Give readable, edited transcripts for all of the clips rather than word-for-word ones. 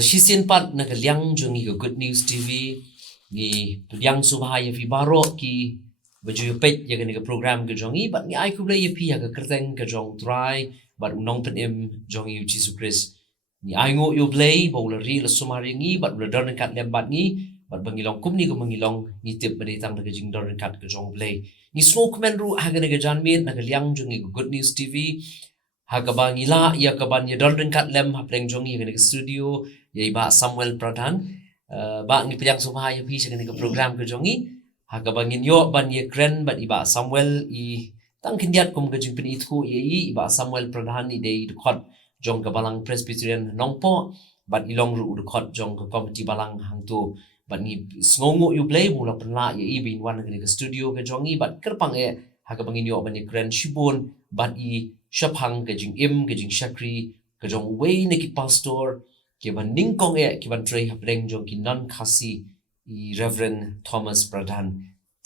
Sa shisin pat nagaliang jung i Good News TV ni liang subhaya fi baro ki baju pet ya ga program ke jong i bat ni ai kuble ya pi ya ga kerteng ke jong try bat nong pen em jong i Jesus Christ ni ai ngo yo play bo la ri la sumari ngi bat la don kat lem bat ngi bat bangilong kum ni ko mangilong ni tip bade tang ga jing don kat ke jong play ni smoke men ru ha ga jan min nagaliang jung i Good News TV Hagabang ila ia kaban ya don kat lem hapleng jongi ke studio ya iba Samuel Pradhan ba ngi piang subha ya pi ke program ke jongi hagabang inyo ban ye kren bat iba Samuel i tang kindiat kum ke jing pin itku ye iba Samuel Pradhan i de khot jong ka balang Presbyterian nongpo bat ilong ru khot jong ka committee balang hangtu bat ngi sngongo yu play mula penla ye i bin wan ke studio ke jongi bat kerpang e hagabang inyo ban ye kren shibun bat i Shaphang ke jing im ke jing shakri ke jong wei ne ki pastor ke ban ningkong e ki ban trei hapreng jong ki non khasi i Reverend Thomas Pradhan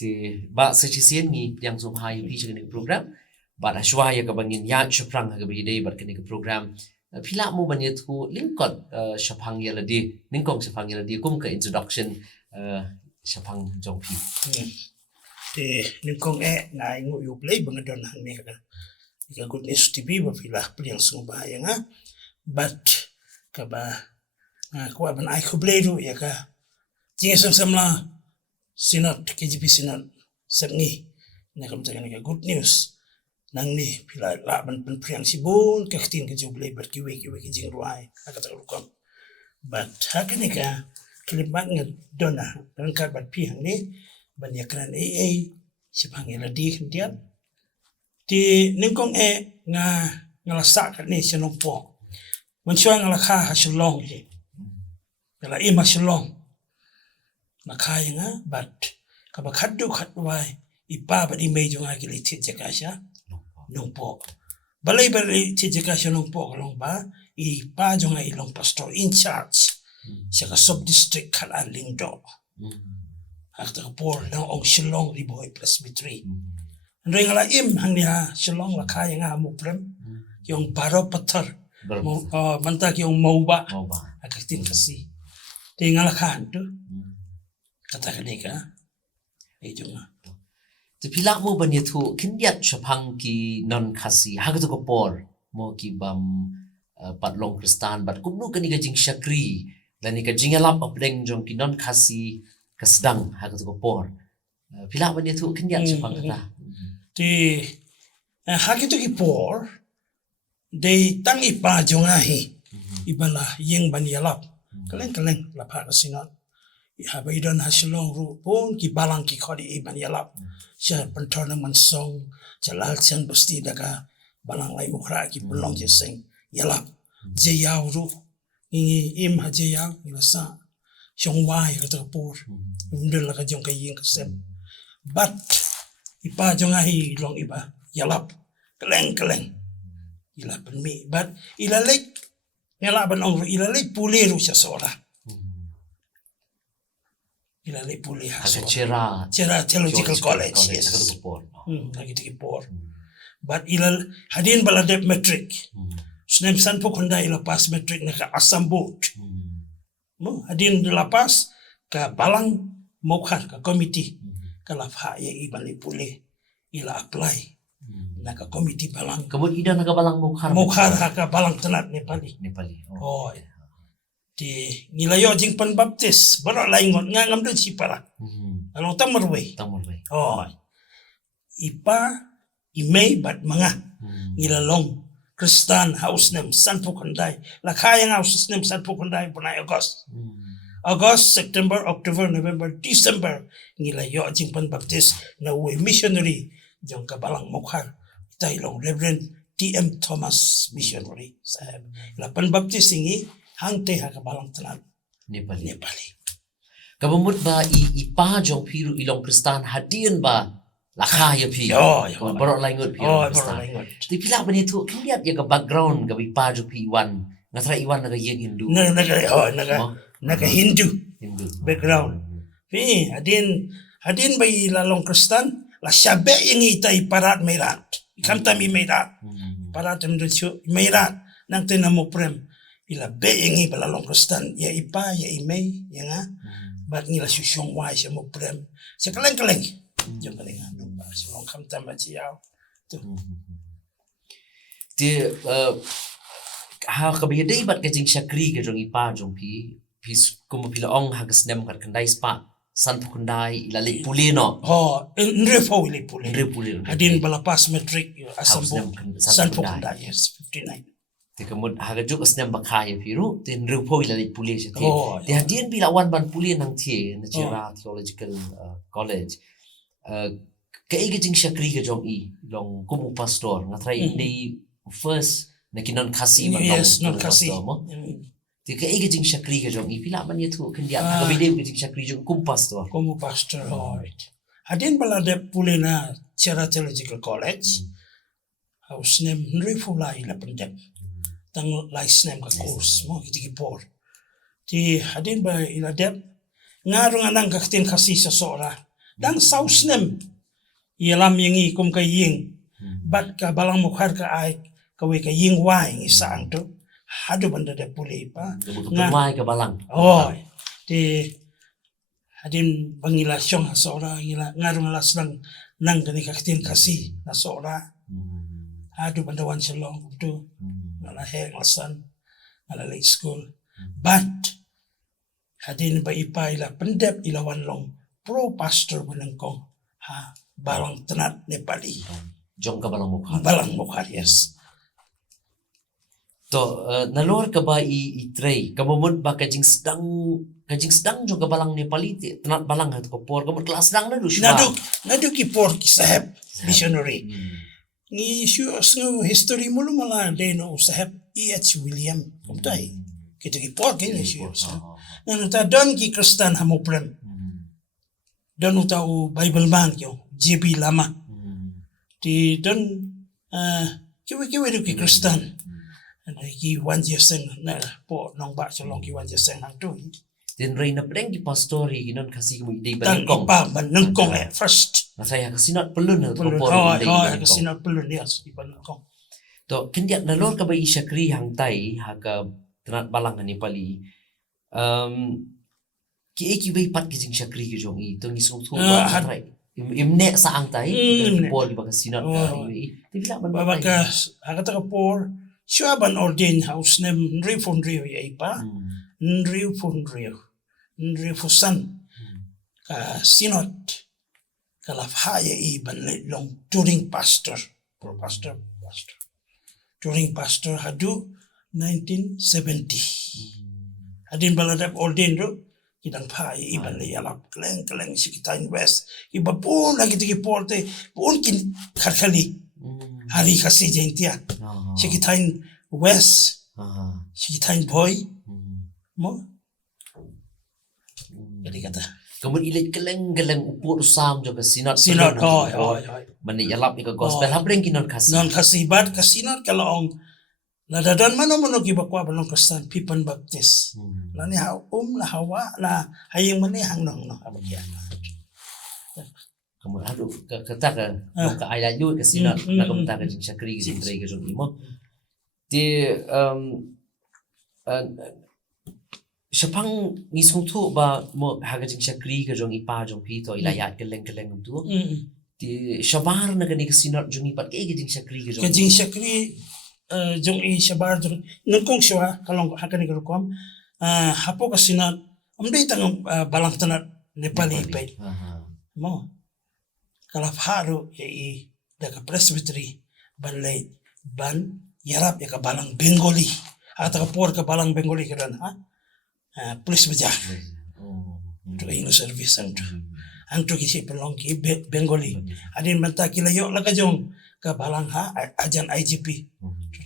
te ba sechisian ngi yang so hai pi ke program ba ashwa ya ka bangin ya shaprang ha ke bi dei bat ke program phila mu ban yet ku lingkot shaphang ya ladi ningkong shaphang ya ladi kum ke introduction shaphang jong pi te ningkong e na ingu yu play bangadon hang ne ka Ika Good News TV bafilah piliang sumba yang but kaba kuat ban ai kubledu ya ka jinga samla sinot KGP sinot sabni na kam jangan ka Good News nang ni pila la ban piliang sibun ka khtin ka juble ber kiwe ki jing ruai aka ta rukom but hakani ka kilibat nga dona dan ka bat pi hang ni ban yakran sipang eladi kendiat di ningkong ngalasak kat ni senoppo mencuang ngalakha hasilong je kala ima silong nakai nga bat kabakadu khatwai ipa ba di mejo nga kili tit jakasha nongpo balai tit jakasha nongpo kalong ba ipa jo nga ilong pastor in charge sa sub district khala lingdo hakta por na ong silong riboy presbytery Andai ngala im hang dia silong la kaya nga mo prem yung baro patar mantak yung mauba akatin kasi di ngala kan tu kata ka ejuma te pila mo ban yetu kindiat shaphang ki non khasi hagto ko por mo ki bam patlong kristan bat kumnu kani ka jing shakri dan ni ka jingalap apdeng jong ki non khasi kasdang hagto ko por pila ban yetu kindiat shaphang kata di hakito ki por de tang ipa jongahi ibala yeng ban yalap kaleng lapa sinot ihaba idon hasilong ru pun ki balang ki khodi iban yalap sya pentona mansong jalal chen busti daga balang lai mukhra ki bulong je sing yalap je yaw ru ingi im ha je yaw ilasa shong wai ka por undel ka jong ka yeng kasem but ipa jongahi long iba yalap keleng ila penmi but ila lek yala ban ong ila lek puli ru sya sora ila lek puli ha so cera theological college yes lagi ti por but ila hadin baladep metric snem san po konda ila pas metric na ka asam boat mo hadin dilapas ka balang mokhar ka committee kalapha ye ibali puli ila apply naka komiti balang kemudian naga balang mukhar haka balang telat Nepali oh di nilayo jing pan baptis bara laingon ngam do sipara along tamarwe oh ipa imei bat manga nilalong Kristan house nem sanpo kondai la kaya house nem sanpo kondai bunai August, September, October, November, December ngila yo jing pan baptist na we missionary jong kabalang mokhar tailong Reverend T.M. Thomas missionary sahab la pan baptist ingi hangte ha kabalang telat Nepali kabumut ba ipa jong piru ilong kristan hadien ba lakha ya pi borok laingot pi kristan ti pila bani tu kiat ya ka background ka ipa jo pi wan ngatra iwan naga yeng hindu naga Hindu background. Pi hadin bay lalong Kristan la syabe yang itai parat merat. Ikan tami merat. Parat mendusyo merat nang tinamu prem. ila beyengi balalong Kristen ya ipa ya imei ya nga bat ngila susyong wai siya mo prem siya kaleng yung kaling ano ba silong kamta machiyaw tu Dia kabaya day bat kajing syakri ke jong ipa jong pi kuma pila ong hagas nem kat kendai spa san pukundai ila lek puli no nre fo ili puli Nre puli adin balapas metric Haus nem san pokunda yes 59 te kamud hagajuk asnem bakaya piru te nre po ila lek puli siya te yeah. hadian bila wan ban puli nang tie na Chira Theological College kai kajing syakri ke jong i long kumu pastor ngatrai ni first na kinon kasi man yes non kasi Ti ka igajing syakri ka jong ipila man yato kandiat kabide igajing syakri jong kumpas to. como pastor right adin bala de puli na Chira Theological College haus nem nre fo lai la pendek tang lai snem ka course mo kitiki por ti adin ba ila de ngarong anang ka tin kasi sa sora dang saus nem ialam yingi kum ka ying bat ka balang mukhar ka ai ka we ka ying wai isa ang to hadu banda de puli pa Ngamai ka balang. Ti hadin bangila syong hasora ngila ngarung alas nang gani kaktin kasi nasora hadu banda wan shalong tu ngala he ngasan ngala late school but hadin ba ipa ila pendep ila wan long pro pastor benengkong balang tenat Nepali Jong ka balang mukha. balang mukhar yes To nalor ka ba i-tray kamumod ba kajing sedang jong ka balang Nepali ti tanat balang hat ko por kamud kelas sedang na dusya. nadu ki por ki saheb missionary ni syus ng history mo lumala de no saheb E.H. William kumtay kita ki por ki syus nanu ta don ki Kristen hamuprem don uta u Bible man kyo JB Lama ti don kiwi du ki Kristen ki wan jeseng na po nong ba chalong ki wan jeseng hang tu Din ray na pleng ki pastori ginon kasi mo ide dan balangkong. ipa manengkong first Na saya kasi not pelun na pelun por kasi na pelun yes ipa nengkong To kindiat nalor ka ba i syakri hang tai haga tanat balang ni Nepali. Ki eki bay pat kajing syakri ke jong i to ngisung tu ba try. Imne sa ang tai por di bagas sinat ka i. Ti bila man babaka agata ka por Siya ban ordain house nem nri fon rio ya ipa nri fon san ka sinot ka lafhaya i ban long touring pastor touring pastor hadu 1970 hadin baladap ordain ro kidang phaya i ban le yalap kleng sikitain west iba pun lagi tiki porte pun kin kharkhali hari kasi jentia sikitain west sikitain boy mo jadi kata Kemudian ilit keleng upur usam juga sinat mani yalap ika gospel habreng kinon kasi non kasibat kasinat kalau ong ladadon mano ki bakwa banong Kristen pipan baptis lani ha la hawa la hayeng mani hang nong abagyan Kemudian aduh kata ka ayah yu kasi na nakamta ka jing syakri jing tray ka jong imo. Di syapang ngisung tu ba mo haga jing syakri ka jong ipa jong pito ilayat keleng tu. Di syabar na gani kasi na jong ipat kay jing syakri ka jong. Kajing syakri jong i syabar jong nungkong siya kalong hakani karukom hapo kasi na amday tang balang tanat Nepali pay mo kalaf haro i daga presbytery ban yarap ya ka balang Bengali at ka por ka balang Bengali kadan police baja to English service ang to kisi pelong ki Bengali adin manta kilayo la ka jong ka balang ajan IGP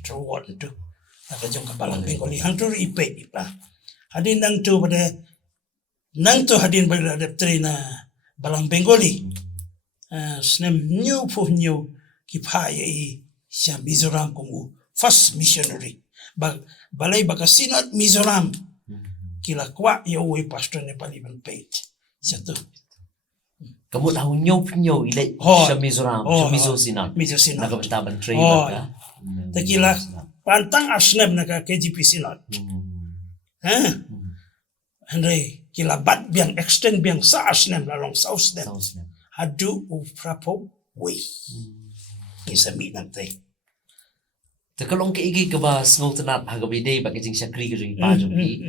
to what to ka jong ka balang Bengali ang to ipa adin nang to hadin badadap na balang Bengali snem new ki phaya i siya Mizoram kung first missionary balay baka sinat Mizoram kila kwa yowe pastor Nepali ban page siya to Kamu tahu nyaw ilay siya Mizoram siya Mizo sinat Mizo sinat nagabtaban tray takila pantang asnem naka KGP Sinod. Henry kilabat biang extend biang sa asnem lalong sa usnem. Hadu ufrapo way. Isa mi nagtay. Takalong kaigi ka ba ngaw tanat hagabi day ba kajing siya kri kajing pa jong i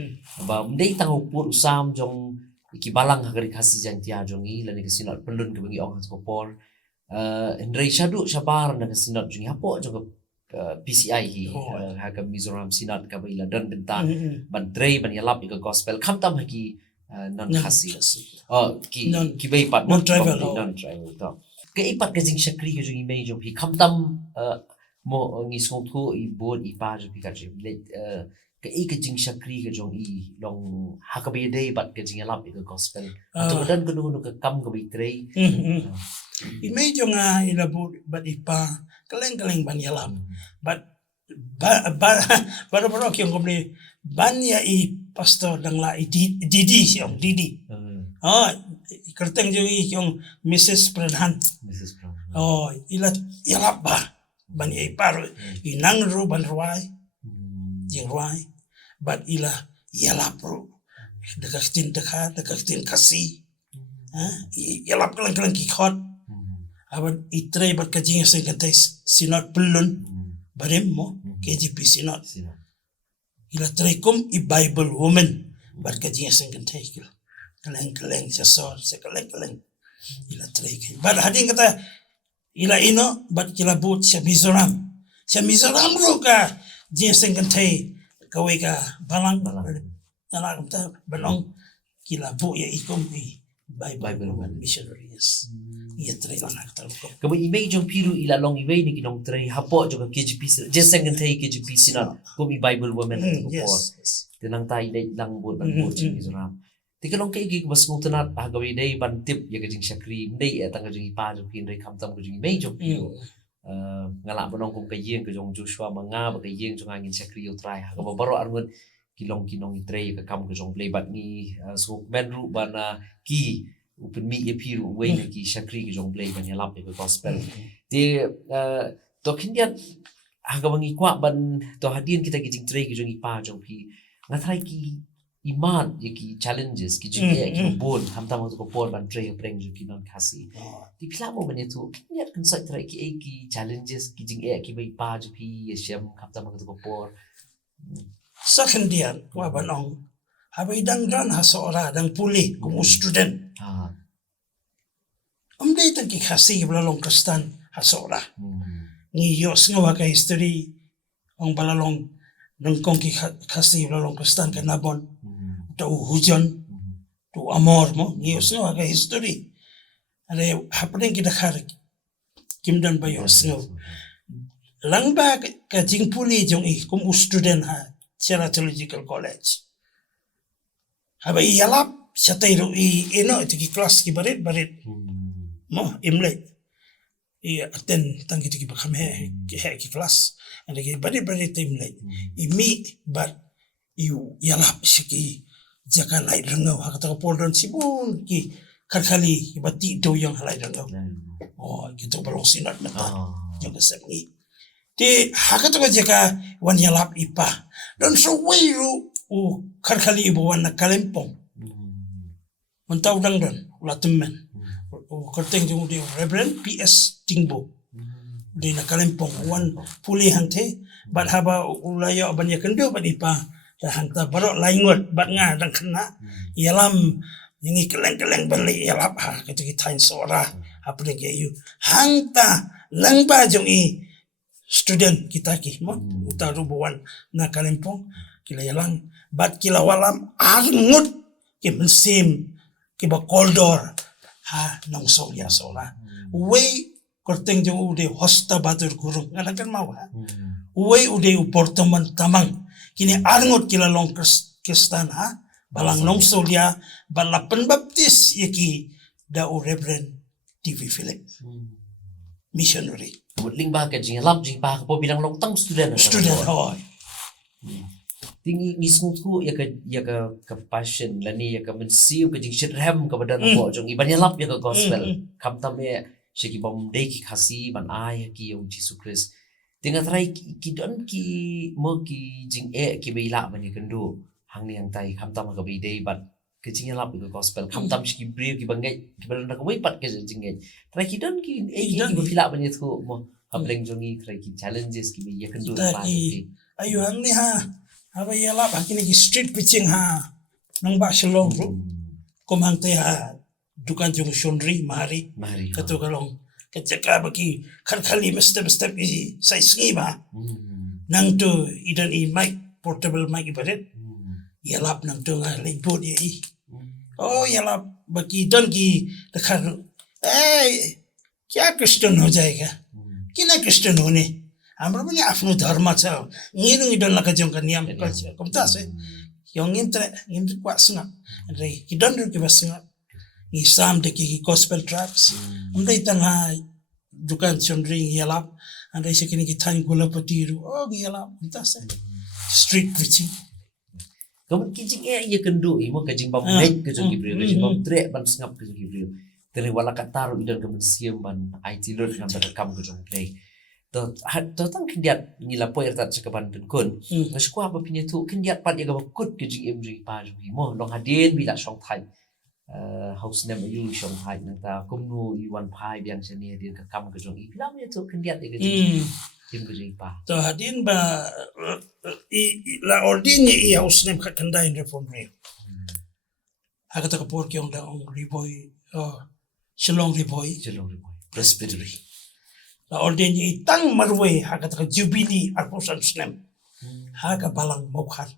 ba mday tangaw pur usam jong ikibalang hagari kasi jang tia jong i lani kasinot pelun ka bangi ong ko por Henry Shadu Shabar na kasinot jong hapo jong PCI hi hagam Mizoram sinat ka ba ila dan benta ban dre ban yalap ika gospel kamtam hagi non kasi ki bay pat non travel to kaipat kajing siya kri kajing imay jong hi kamtam mo ngi song thu I bod I pa ju pika jim le ka jing shakri ka jong I long hakabe day bat ka jing alap ka gospel to dan ko no ka kam ka bitrei I medyo nga ilabot bat ipa kaleng ban yalap but baru yung kumli banya I pastor dang la Didi siyong Didi kerteng yung Mrs. Pradhan ilat yalap ba ban ay paro inang ro ban ruai jing ruai bat ila yalap ro dekastin kasi yalap kalang kikot aban itre bat kajing sing kantay sinot pelun barem mo KGP sinot ila tre kum I Bible woman bat kajing sing kantay kaleng sa sol sa kaleng ila tre bat hading kata ila ino bat kilabut siya Mizoram ro ka jinseng kantay kaway ka balang nalakam ta balong kilabu ya ikom Bible missionaries iya tray lang nakatalo ko kabo imay jong piru ilalong imay ni kinong tray hapo jong KGP jinseng kantay KGP sinat kumi Bible woman yes tinang tay lang bot siya Mizoram Tikalong kaigi mas ngutanat hagawi day bantip ya kajing syakri day atang kajing ipa jong pinray kamtam kajing imay jong piro ngala banong kung kayeng kajong Joshua mga bagayeng jong angin syakri utray hagaba baro arngon kilong itray kakam kajong playbat ni smoke menru bana ki open mi ya piro way na ki syakri kajong play ban yalap ya gospel di to kindian hagabang ikwa ban to hadin kita kajing tray kajong ipa jong pi ngatray ki iman yaki challenges ki jige ki bon hamta mo ko por ban tray preng ju ki non kasi di pila mo bane tu niat kan sai try ki challenges ki jing ki bai pa ju pi yesem hamta mo ko por second year wa banong habai dang hasora dang puli kum student amdai tan ki kasi balalong kristan hasora ni yos nga ka history ang balalong nang kong ki kasi balalong kristan kanabon tau hujan tu amor mo ngiyos nga ka history ale happening kita kar kimdan ba yos nga lang ba ka jing puli jong kum student ha Sierra Theological College haba iyalap sa tayo ino ito ki class ki barit mo imle attend tang kita ki bakame ki class and ki barit imle imi but yalap siki jaka lai rangau hakata poldon sibun ki karkali ibati do yang halai rangau kita balong sinat mata jaga sami ti hakata jaka wan yalap ipa don so weiru karkali ibu wan kalempong mentau dang ulatemen kerteng jong di Reverend PS Tingbo di kalempong wan puli hante bat haba ulaya abanya kendo bat ipa hanta barok laingot bat nga dang kena ialam yang keleng balik ialap ha kita tain sora apa dia kayu hanta langba jong student kita ki mo utarubuan na kalempong kila yalang bat kila walam arngut ki mensim ki ba koldor ha nong soya sora we korteng jong ude hosta batur gurung ngadakan mau ha we ude portoman tamang kini arngot kila long kristan ha balang nong solia balapan baptis yaki da Reverend TV Philip missionary Mutling ba ka jing lap jing pa po bilang long tang student hoy tingi ngisngut ku ya ka passion lani ya ka mensiu ka jing shirham ka badan po jong iban ya lap ya ka gospel kam tam ya shiki bom dei ki khasi ban ai ki yung Jesus Christ Tengah try ki don ki mo ki jing ki beila bani kendo hang ni hang tai kham tam ka be day but ke jing lap ke gospel kham tam ki brief ki bangai ki balan ka wei pat ke jing try ki don ki ki beila bani thu mo hableng jongi try ki challenges ki be ye kendo pa ayu hang ni ha aba yala ba kini ki street preaching ha nang ba shalom bro kom hang te ha dukan jong shondri mari kato kalong kacaka bagi kali step i sai sngi ba nang tu idan i mic portable mic ibadet yalap nang tu nga lingput i oh yalap bagi dan ki dekat kya Kristen ho jayega kina Kristen hone हाम्रो पनि आफ्नो धर्म छ nginu idon la kajong kaniam culture komta se yong ngim kwasnga re idon ru ki basnga ni sam de ki gospel tracks umdai tanga dukan chondri yalap andai sekini ki thain gulapati ru oh yalap komta se street preaching kamu kijing ye kendo mo kajing bam net ke jong gibril kajing bam tre ban sngap ke jong gibril tere wala kataru idon kamen siam ban IT lord kan kam ke jong play to tang kindiat ngila poer tat sekaban kun ngasku apa pinya tu kindiat pat ya ga kut ke jing emri pa ju mo long hadin bila song thai house name you song thai nang ta kumnu iwan pai biang seni dia ka kam ke jong i bilang ya tu kindiat ya ga jing ke jing pa to hadin ba la ordin i house name ka kandai reform re agata ka por kyong da ong riboy shalom riboy presbytery la orden i tang marwe hakat ka jubilee arposan snem haka balang mokhan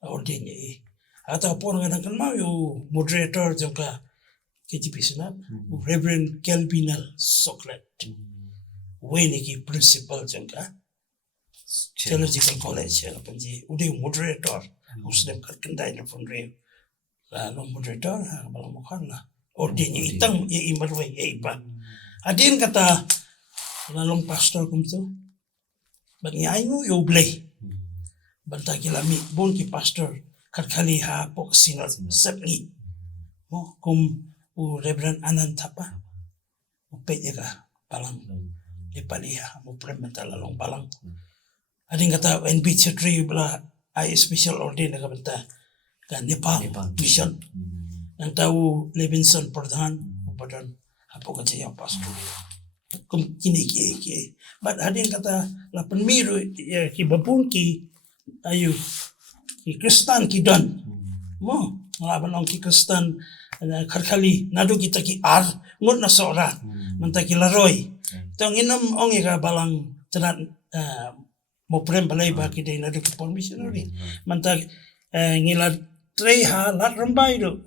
la orden i ata pon ngana kan ma yo moderator joka KGP senat Reverend Kelvinal Soklet weni ki principal joka theological college la panji ude moderator muslim kat kendai na pon re la long moderator haka balang mokhan la orden i tang i marwe e ba adin kata lalong pastor kumtu bagi ayu yo blay banta kilami bon ki pastor kali ha pok sinal sepni mo kum u Reverend Anand Thapa u pejega palang de paliha mo prementa lalong palang adin kata NB Chetri bla I special order na banta ka Nepal mission nang tahu Levinson Pradhan upadan apa kerja yang pastor kum kini ki but hadin kata la penmiru ya ki babun ki ayu ki Kristen ki don mo laban ong ki Kristen kharkhali nadu kita ki ar ngut na sora manta ki laroi tong inam ong ga balang tenan mo prem balai ba ki de nadu ki missionary manta ngila trei ha la rambai do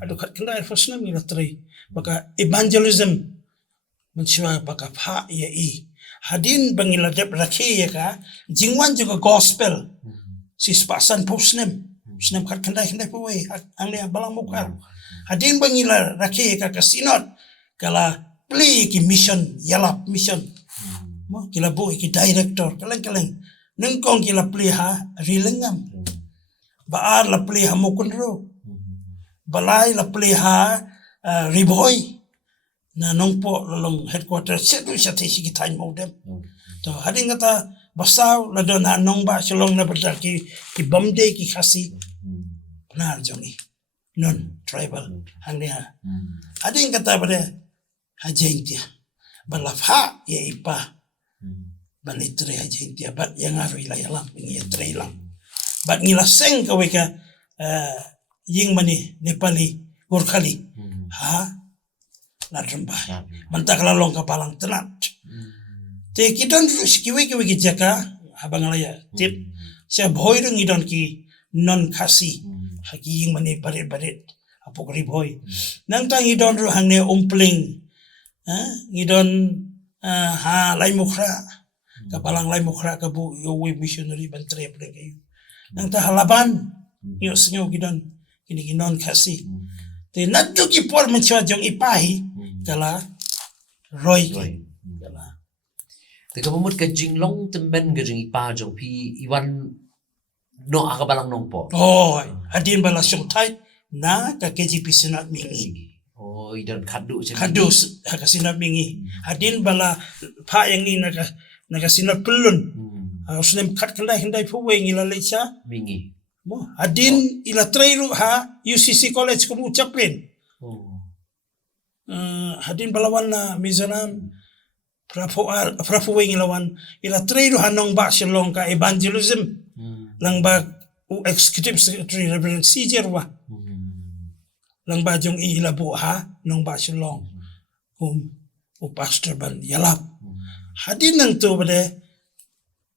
adu khat kendai first name ngila trei baka evangelism mensyua baka pha ya i hadin bangila dep rakhi ya ka jingwan juga gospel si spasan posnem snem khat khandai pawai angne balang mukar hadin bangila rakhi ya ka sinot kala play ki mission yalap mission mo kila bo ki director kaleng nengkong kila play ha rilengam baar la play ha mokunro balai la play ha riboy na nongpo lalong headquarter setu sate sigi tain modem to hading kata basaw la don na nong ba shalong na badar ki bamde ki khasi na jongi non tribal hangnya hading kata pada hajentia balafha ya ipa balitre hajentia bat yang arui la yalam ini ya trailang bat ngila seng kaweka ying mani Nepali Gorkhali ha la tremba mantak lalong kapalang tenat te kidon sikiwe ki jaka habang alaya tip sia boy dong idon ki non khasi haki ying mani bare apokri boy nang tang idon ru hangne umpling idon ha lai mukhra kapalang lai mukhra ka bu yo we missionary bantre pleke nang ta halaban yo snyo kidon kini non khasi te nadu ki por menchwa jong ipahi kala roy kala te kamut ka jinglong temben ka jing ipa jong pi iwan no akabalang nong po oh adin bala syong thai na ka KGP senat mingi Oh, idan kadu macam Kado hakasinat mingi. Hadin bala pa yang ni nakasinat pelun. Usnem kat kendai kendai puwe ngila lecha. Mingi. Mo hadin ila trairu ha UCC College kumu chaplin. Oh. Hadin balawan na Mizoram prapu ngelawan ila trairu hanong ba silong ka evangelism lang ba executive secretary Reverend CJ wa lang ba jong ila bu ha nong ba silong pastor ban yalap hadin nang tu bade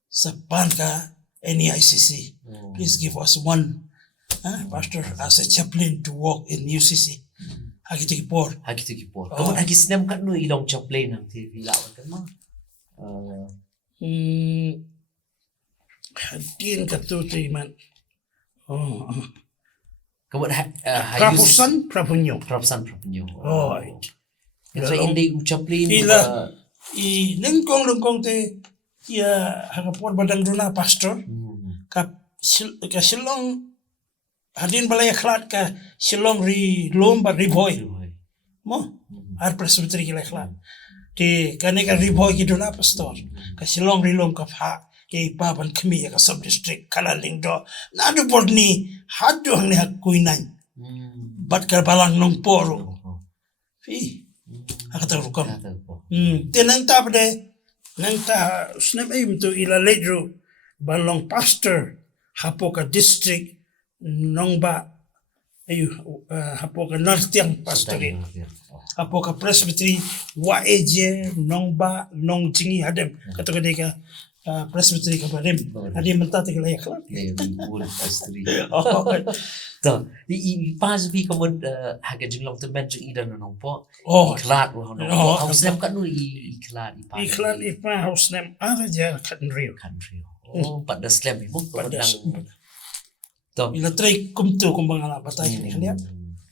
sa pan ka NEICC please give us one pastor as a chaplain to work in UCC Hagi por. Kamu lagi senam kat nu ilong chaplain nang TV lawan kan mah. Hadin katu man. Kamu Prapunyo. Oh. Kaya hindi chaplain ila lengkong te ia hagapor badang duna pastor. Ka silong hadin balaya khlat ka silong ri lomba riboy mo ar presbytery ki khlat ti kane ka riboy ki dona pastor ka silong ri lom ka pha ke papan khmi ka sub district kala lingdo na du bodni hadu hang ne kuinan bat ka balang nong poro fi akata rukam tenang ta bade nang ta snap aim to ila ledro balong pastor hapoka district nong ba hapoka nortiang pastorin hapoka presbytery wa eje nong ba nong jingi hadem kata ka presbytery ka badem hadem mentat ka layak lah pastori to i pas bi kamu haga jinglong te ben idan nong po iklat wa nong haus nem kan nu iklat i pa haus nem ara ja kan rio pada slam ibu pada ila try kumtu kumbang ala batay ni kanya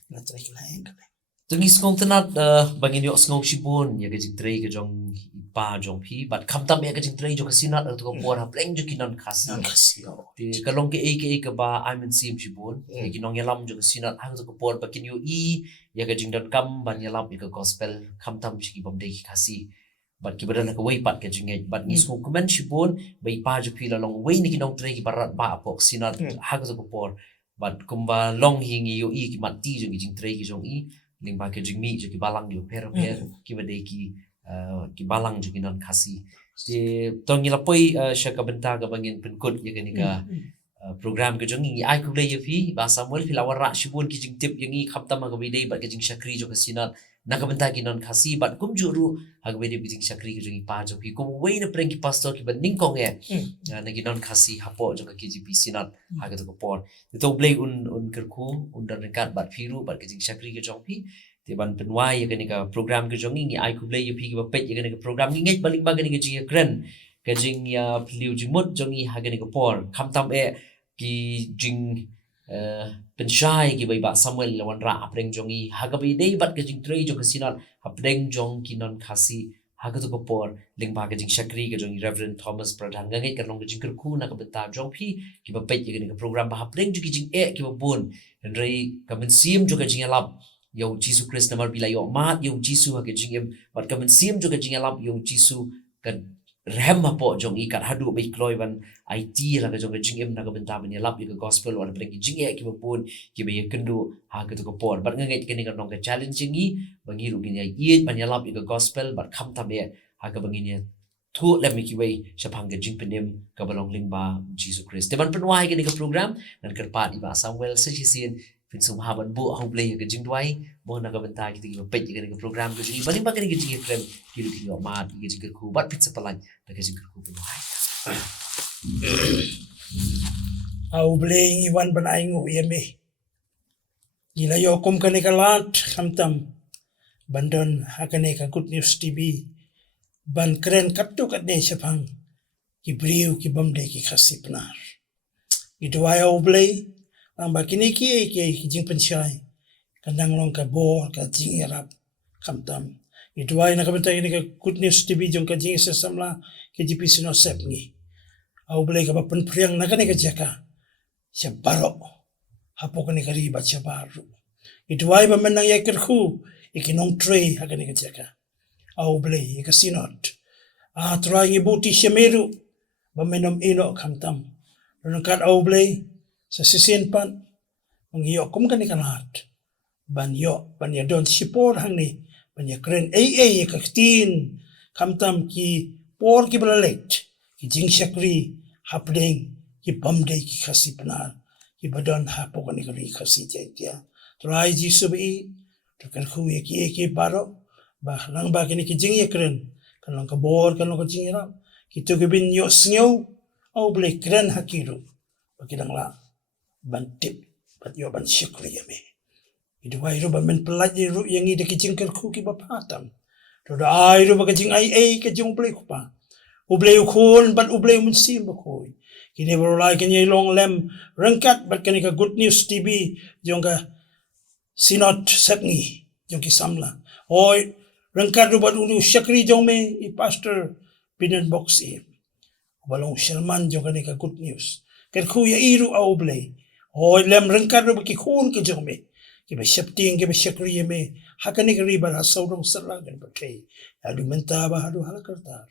ila try kinain kanya tungis kong tenat bangin yok ngong sibon ya gajing tray ke jong pa jong pi but kam tam ya gajing tray jo kasinat atau ko por ha pleng jo kinan kasi di kalong ke ke ba I'm in sim sibon ya kinong yalam jo kasinat ha to ko por bakin yo ya gajing .com ban yalam ya gospel kam tam shi bam de kasi but ki badal ka way pat ka jingay but ni so comment sibon bay pa jo pila long way ni kinong tray ki barat ba apok sinat ha ko por but kumba long hingi yo ki mati jo gijing tray ki jong ling ba ke jing mi jo ki balang yo per ki bade ki balang jo kinon kasi de tong ila poi sha ka benta ka bangin penkut ya gani ka program ke jong ai ku le fi ba Samuel filawar ra sibon ki jing tip yang kham tam ka bide ba ke jing shakri jo ka sinat nakabenta kinon kasi but kum juru hagwede biting shakri ki jing pa jo ki kum way na preng ki pastor ki baning kong na kinon kasi hapo jo ka KGP sinat haga to ko por to blay un kerku un dan rekat bat firu bat ki jing shakri ki jong pi te ban penwai ya ka program ki jong ngi ai ku blay pi ki ba pet ya ka program ngi ngai baling ba ka jing kren ka jing ya pliu jing mut jong ngi haga ko por kham tam ki jing pensyai ki ba Samuel lawan ra apreng jongi hagabi dei bat ke jing trei jo kasinal apreng jong kinon kasi haga to por ling ba ke jing shakri ke jong Reverend Thomas Pradhan ngai ka long jing kerku na ka beta jong pi ki ba pet ye ka program ba apreng jo ki jing ki ba bon rei ka men sim jo ka jing lab yo Jesus Christ namar bila yo mat yo Jesus ha ke jing bat ka men sim jo ka jing lab yo Jesus ka rem po jong ikat hadu bai kloi ban IT la ka jong jing na ka benta ban lap ka gospel wala bring jing ki pun ki bai kendu ha ka to ko por bar ngai ke ni ka nong ka challenging ni bangi ru ginya ye ban lap ka gospel bar kham ta be ha ka bangi ni thu le mi ki bai shapang ka jing penem ka balong ling ba Jesus Christ te ban penwai ke ni ka program dan ka pat iba Samuel sejisin fin sum haban bu hau blay ka jing dwai bo na ka benta ki ti pet ka ni program ka jing baling ba ka ni jing krem ki ru ki ma ki jing ku bat pit sepalan ta ka jing ku penwai au blay iwan banaing u yeme ila yo kum ka ni ka lat kamtam bandon hakane ka Good News TV ban kren kapto ka de shapang ki briu ki bamde ki khasipnar idwai au blay ang bakini ki jing pensyai kandang long ka bo ka jing rap kamtam idwai na kabenta ini ka Good News TV jong ka jing sesamla ke GP sino sep ngi au blay ka papan priang na kani ka jaka siya baro hapo kani ka riba siya baro idwai ba menang ya kerku ikinong tray hakan ka jaka au blay ka sinot try ngibuti siya bamenom ino kamtam runangkat au blay sa sisinpan mangyo kum kan lahat banyo banya don sipor hangni banya kren ka tin kamtam ki por ki balalet ki jing syakri hapdeng ki pamde ki khasipna ki badon hapo kan kali khasi dia try jisu bi kan khu ki baro ba lang ba kini ki jing kren kan lang ka bor kan lang ka jing ra ki tu ki bin yo snyo au blay kren hakiru bakidang la bantip bat yo ban syakri yame Idu ai ruba men pelaj ru yang ida kicing kerku ki bapatam. Roda ai ruba kicing ai ke jong play kupa. Ublay ukun ban ublay munsim bakoi. Kini berolai kini long lem rengkat bat kini ka Good News TV jong ka sinot setngi jong ki samla. Oi rengkat ruba ulu syakri jong me i pastor binan box i. Balong Sherman jong kini ka Good News. Kerku ya iru au ublay. Oi lem rengkat ruba ki kun ke jong me. Kiba syapting kiba syakri me hakani kari bar hasaw dong sarang kan patay alu menta ba hadu halakarta